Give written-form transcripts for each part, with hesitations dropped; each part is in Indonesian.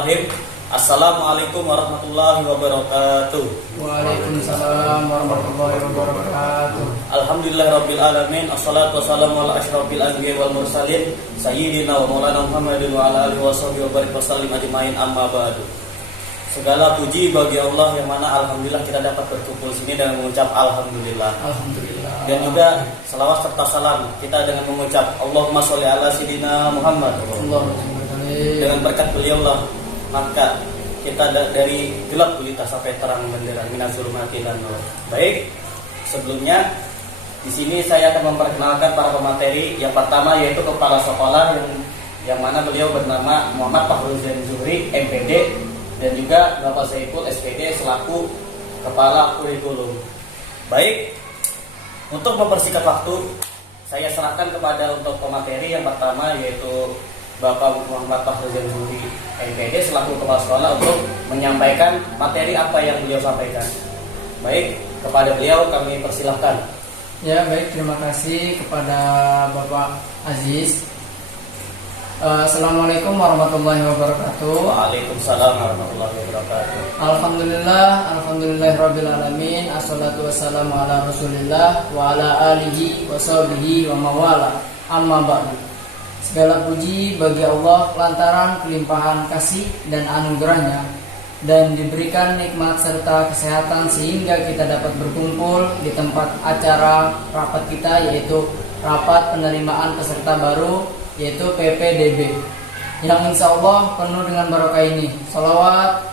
Bismillahirrahmanirrahim. Assalamualaikum warahmatullahi wabarakatuh. Waalaikumsalam warahmatullahi wabarakatuh. Alhamdulillahirabbil alamin. Assalatu wassalamu ala asyrofil anbiya'i wal mursalin sayyidina wa maulana Muhammadin wa ala alihi washabihi wa barik wasallim ajmain, amma ba'du. Segala puji bagi Allah yang mana alhamdulillah kita dapat berkumpul sini dengan mengucap alhamdulillah. Alhamdulillah. Dan juga selawat serta salam kita dengan mengucap Allahumma sholli ala sayyidina Muhammad. Dengan berkat beliau lah maka kita dari gelap gulita sampai terang benderang minaz zulumati ilan nur. Baik, sebelumnya di sini saya akan memperkenalkan para pemateri. Yang pertama yaitu kepala sekolah yang mana beliau bernama Muhammad Fahruzan Zuhri MPD, dan juga Bapak Saiful SPD selaku kepala kurikulum. Baik, untuk mempersingkat waktu saya serahkan kepada untuk pemateri yang pertama yaitu Bapak Muhammad Fahruzan Zuhri MPD selaku kepala sekolah untuk menyampaikan materi apa yang beliau sampaikan. Baik, kepada beliau kami persilahkan. Ya, baik, terima kasih kepada Bapak Aziz. Assalamualaikum warahmatullahi wabarakatuh. Waalaikumsalam warahmatullahi wabarakatuh. Alhamdulillahirabbil alamin. Assalatu wassalamu ala Rasulillah wa ala alihi wa sahbihi wa mawala. Amma ba'du. Segala puji bagi Allah lantaran kelimpahan kasih dan anugerahnya dan diberikan nikmat serta kesehatan sehingga kita dapat berkumpul di tempat acara rapat kita, yaitu rapat penerimaan peserta baru, yaitu PPDB, yang insya Allah penuh dengan barokah ini. Salawat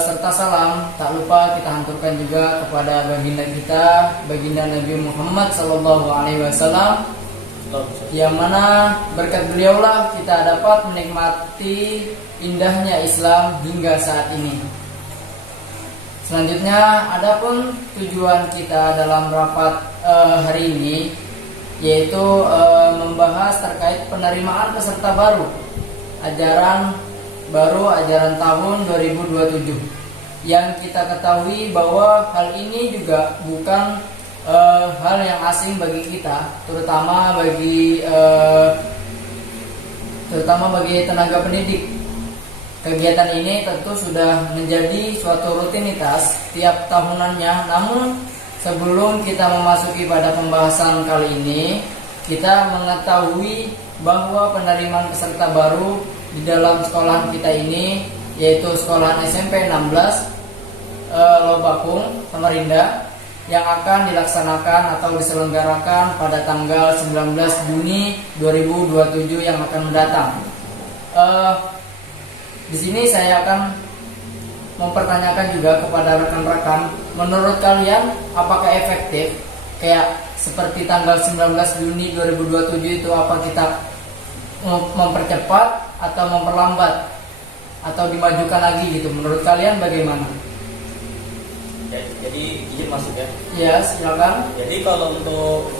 serta salam tak lupa kita hanturkan juga kepada baginda kita, baginda Nabi Muhammad SAW, yang mana berkat beliaulah kita dapat menikmati indahnya Islam hingga saat ini. Selanjutnya, adapun tujuan kita dalam rapat hari ini yaitu membahas terkait penerimaan peserta baru ajaran tahun 2027, yang kita ketahui bahwa hal ini juga bukan hal yang asing bagi kita, terutama bagi tenaga pendidik. Kegiatan ini tentu sudah menjadi suatu rutinitas tiap tahunannya. Namun sebelum kita memasuki pada pembahasan kali ini, kita mengetahui bahwa penerimaan peserta baru di dalam sekolah kita ini, yaitu sekolah SMP 16 Lobakung, Samarinda, yang akan dilaksanakan atau diselenggarakan pada tanggal 19 Juni 2027 yang akan mendatang. Di sini saya akan mempertanyakan juga kepada rekan-rekan, menurut kalian apakah efektif kayak seperti tanggal 19 Juni 2027 itu, apa kita mempercepat atau memperlambat atau dimajukan lagi gitu? Menurut kalian bagaimana? Jadi izin masuk ya? Ya, silakan. Jadi kalau untuk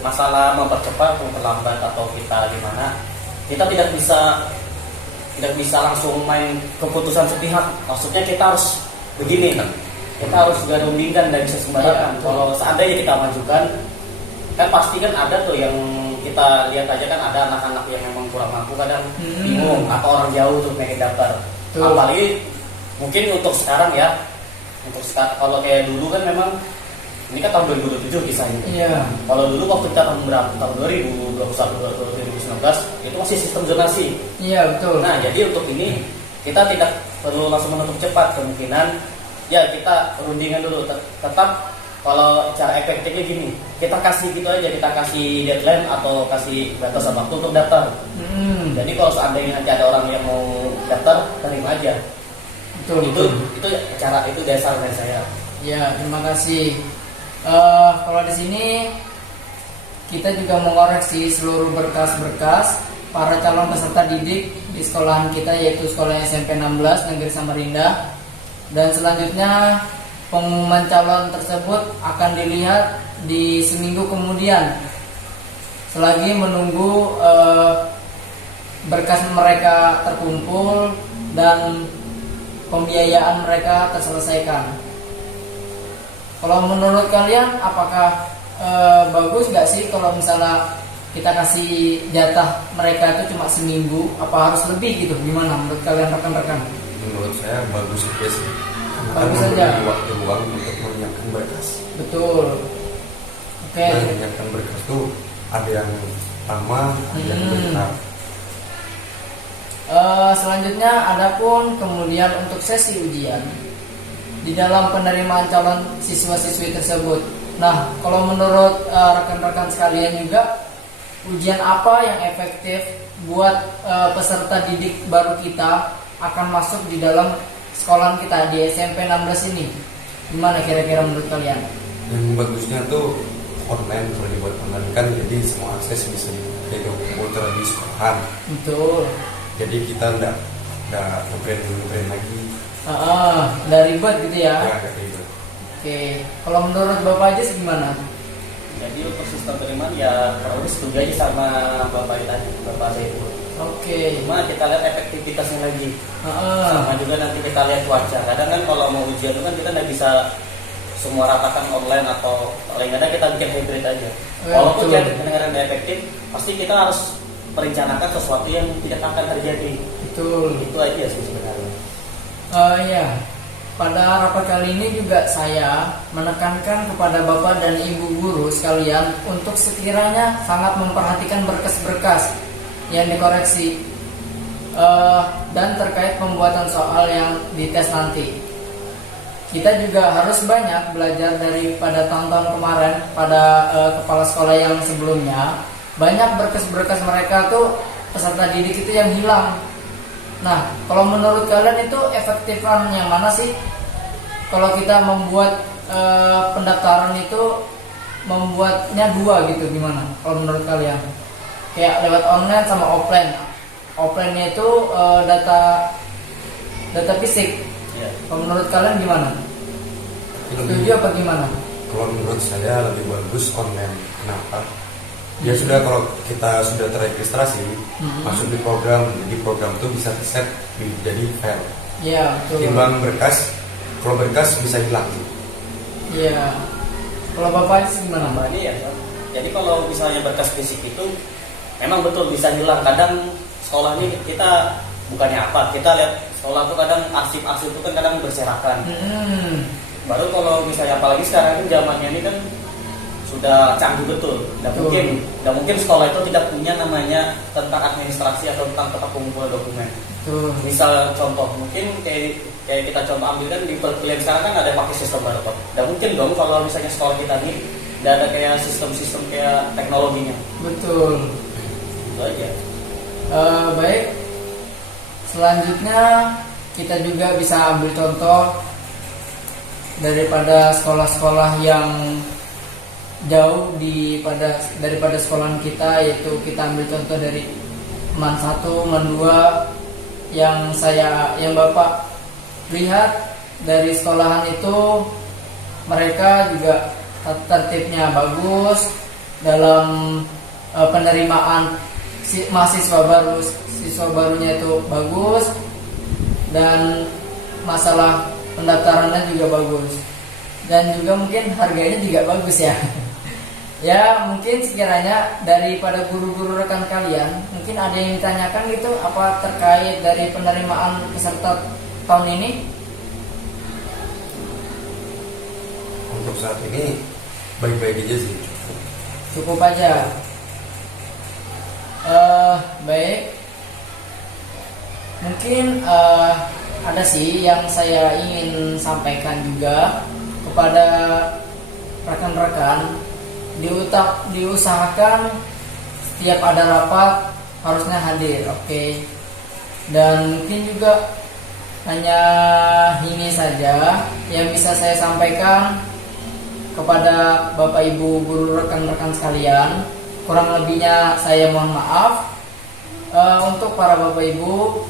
masalah mempercepat, memperlambat atau kita gimana, kita tidak bisa langsung main keputusan sepihak. Maksudnya kita harus begini, kita harus juga rundingkan dan bisa sembarangan. Kalau seandainya kita majukan, kan pasti kan ada tuh yang kita lihat aja kan ada anak-anak yang memang kurang mampu, kadang bingung atau orang jauh tuh pengen daftar. Apalagi mungkin untuk sekarang ya. Kalau kayak dulu kan memang ini kan tahun 2027 kisahnya. Iya. Kalau dulu waktu kita tahun berapa? Tahun 2021, 2019 itu masih sistem zonasi. Iya, betul. Nah, jadi untuk ini kita tidak perlu langsung menutup cepat, kemungkinan ya kita rundingan dulu. Tetap kalau cara efektifnya gini, kita kasih gitu aja, kita kasih deadline atau kasih batasan waktu untuk daftar. Jadi kalau seandainya nanti ada orang yang mau daftar, terima aja. Betul. Itu cara, itu dasar dari saya. Ya, terima kasih. Kalau di sini kita juga mengoreksi seluruh berkas-berkas para calon peserta didik di sekolahan kita, yaitu sekolah SMP 16 Negeri Samarinda. Dan selanjutnya pengumuman calon tersebut akan dilihat di seminggu kemudian, selagi menunggu berkas mereka terkumpul dan pembiayaan mereka terselesaikan. Kalau menurut kalian apakah bagus nggak sih kalau misalnya kita kasih jatah mereka itu cuma seminggu, apa harus lebih gitu? Gimana menurut kalian rekan-rekan? Menurut saya bagus saja sih. Bagus Karena saja. memberi waktu luang untuk menyiapkan berkas. Betul. Oke. Dan menyiapkan berkas itu ada yang lama, ada yang bentar. Selanjutnya adapun kemudian untuk sesi ujian di dalam penerimaan calon siswa-siswi tersebut. Nah, kalau menurut rekan-rekan sekalian juga, ujian apa yang efektif buat peserta didik baru kita akan masuk di dalam sekolahan kita di SMP 16 ini? Gimana kira-kira menurut kalian? Yang bagusnya tuh online, kalau dibuat online kan jadi semua akses bisa dipakai komputer di sekolahan. Betul. Jadi kita nggak ngeprint lagi. Dari ribet gitu ya. Ya nggak ribet. Oke, kalau menurut Bapak aja gimana? Jadi untuk sistem penerimaan ya kurang lebih setuju aja sama Bapak tadi, Bapak Saiful. Oke. Cuma kita lihat efektivitasnya lagi. Heeh. Sama juga nanti kita lihat cuaca. Kadang kan kalau mau ujian itu kan kita nggak bisa semua ratakan online atau paling ada kita bikin hybrid aja. Walaupun betul. dia kedengaran efektif, pasti kita harus merencanakan sesuatu yang tidak akan terjadi. Betul. Itu aja sih sebenarnya. Ya, pada rapat kali ini juga saya menekankan kepada Bapak dan Ibu guru sekalian untuk sekiranya sangat memperhatikan berkas-berkas yang dikoreksi dan terkait pembuatan soal yang dites nanti. Kita juga harus banyak belajar daripada tahun-tahun kemarin pada kepala sekolah yang sebelumnya. Banyak berkas-berkas mereka tuh peserta didik itu yang hilang. Nah, kalau menurut kalian itu efektifan yang mana sih? Kalau kita membuat pendaftaran itu membuatnya dua gitu, gimana? Kalau menurut kalian? Kayak lewat online sama offline. Offline-nya itu data fisik. Ya. Kalau menurut kalian gimana? Setuju apa gimana? Kalau menurut saya lebih bagus online. Kenapa? Ya sudah, kalau kita sudah terregistrasi masuk di program itu bisa set menjadi file. Iya, betul. Timbang berkas, kalau berkas bisa hilang. Iya. Kalau Bapak sih gimana, Mbak? Ini ya. Jadi kalau misalnya berkas fisik itu memang betul bisa hilang. Kadang sekolah ini kita bukannya apa, kita lihat sekolah tuh kadang arsip-arsip itu kan kadang berserakan. Baru kalau misalnya apalagi sekarang itu zamannya ini kan sudah canggih betul. Tidak mungkin sekolah itu tidak punya namanya tentang administrasi atau tentang tata pengumpulan dokumen. Misal contoh mungkin kayak kita contoh ambil kan di perkuliahan sekarang kan ada pakai sistem baru. Tidak mungkin dong kalau misalnya sekolah kita ini tidak ada kayak sistem-sistem kayak teknologinya. Betul. Itu aja. Baik. Selanjutnya kita juga bisa ambil contoh daripada sekolah-sekolah yang jauh daripada sekolahan kita, yaitu kita ambil contoh dari MAN 1, MAN 2 yang Bapak lihat dari sekolahan itu mereka juga tertibnya bagus dalam penerimaan mahasiswa baru, siswa barunya itu bagus, dan masalah pendaftarannya juga bagus, dan juga mungkin harganya juga bagus ya. Ya, mungkin sekiranya daripada guru-guru rekan kalian mungkin ada yang ditanyakan gitu apa terkait dari penerimaan peserta tahun ini. Untuk saat ini baik-baik aja sih. Cukup aja. Baik. Mungkin ada sih yang saya ingin sampaikan juga kepada rekan-rekan, diusahakan setiap ada rapat harusnya hadir, oke? Dan mungkin juga hanya ini saja yang bisa saya sampaikan kepada Bapak Ibu guru rekan-rekan sekalian. Kurang lebihnya saya mohon maaf. Untuk para Bapak Ibu,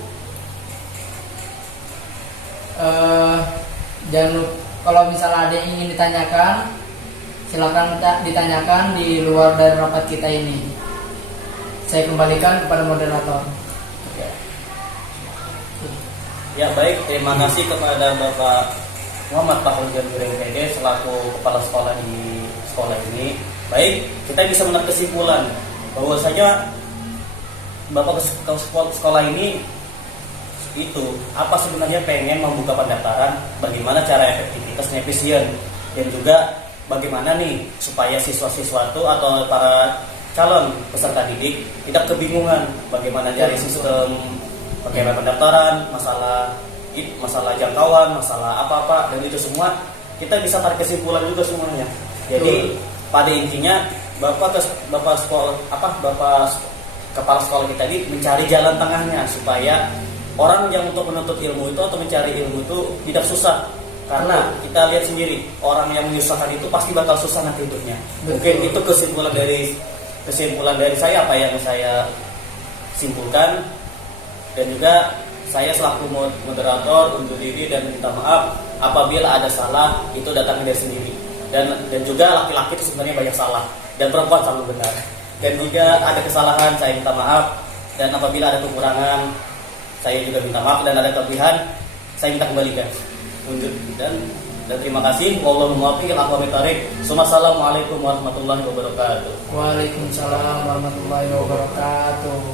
jangan lupa, kalau misalnya ada yang ingin ditanyakan, silakan ditanyakan di luar dari rapat kita ini. Saya kembalikan kepada moderator. Ya baik, terima kasih kepada Bapak Muhammad Fahrul Jamil MPD selaku kepala sekolah di sekolah ini. Baik, kita bisa menarik kesimpulan bahwasanya Bapak ke sekolah ini itu apa sebenarnya pengen membuka pendaftaran, bagaimana cara efektivitasnya efisien, dan juga bagaimana nih supaya siswa-siswa itu atau para calon peserta didik tidak kebingungan bagaimana cari sistem bagaimana pendaftaran, masalah jangkauan, masalah apa-apa, dan itu semua kita bisa tarik kesimpulan juga semuanya. Jadi pada intinya Bapak kepala sekolah kita ini mencari jalan tengahnya supaya orang yang untuk menuntut ilmu itu atau mencari ilmu itu tidak susah. Karena kita lihat sendiri orang yang menyusahkan itu pasti bakal susah nanti hidupnya. Mungkin itu kesimpulan dari saya apa yang saya simpulkan, dan juga saya selaku moderator undur diri dan minta maaf apabila ada salah, itu datang dari sendiri. Dan juga laki-laki itu sebenarnya banyak salah dan perempuan selalu benar. Dan juga ada kesalahan, saya minta maaf, dan apabila ada kekurangan saya juga minta maaf, dan ada kelebihan saya minta kembalikan. Dan terima kasih. Wallahu muwaffiq ila aqwamit thoriq. Assalamualaikum warahmatullahi wabarakatuh. Waalaikumsalam warahmatullahi wabarakatuh.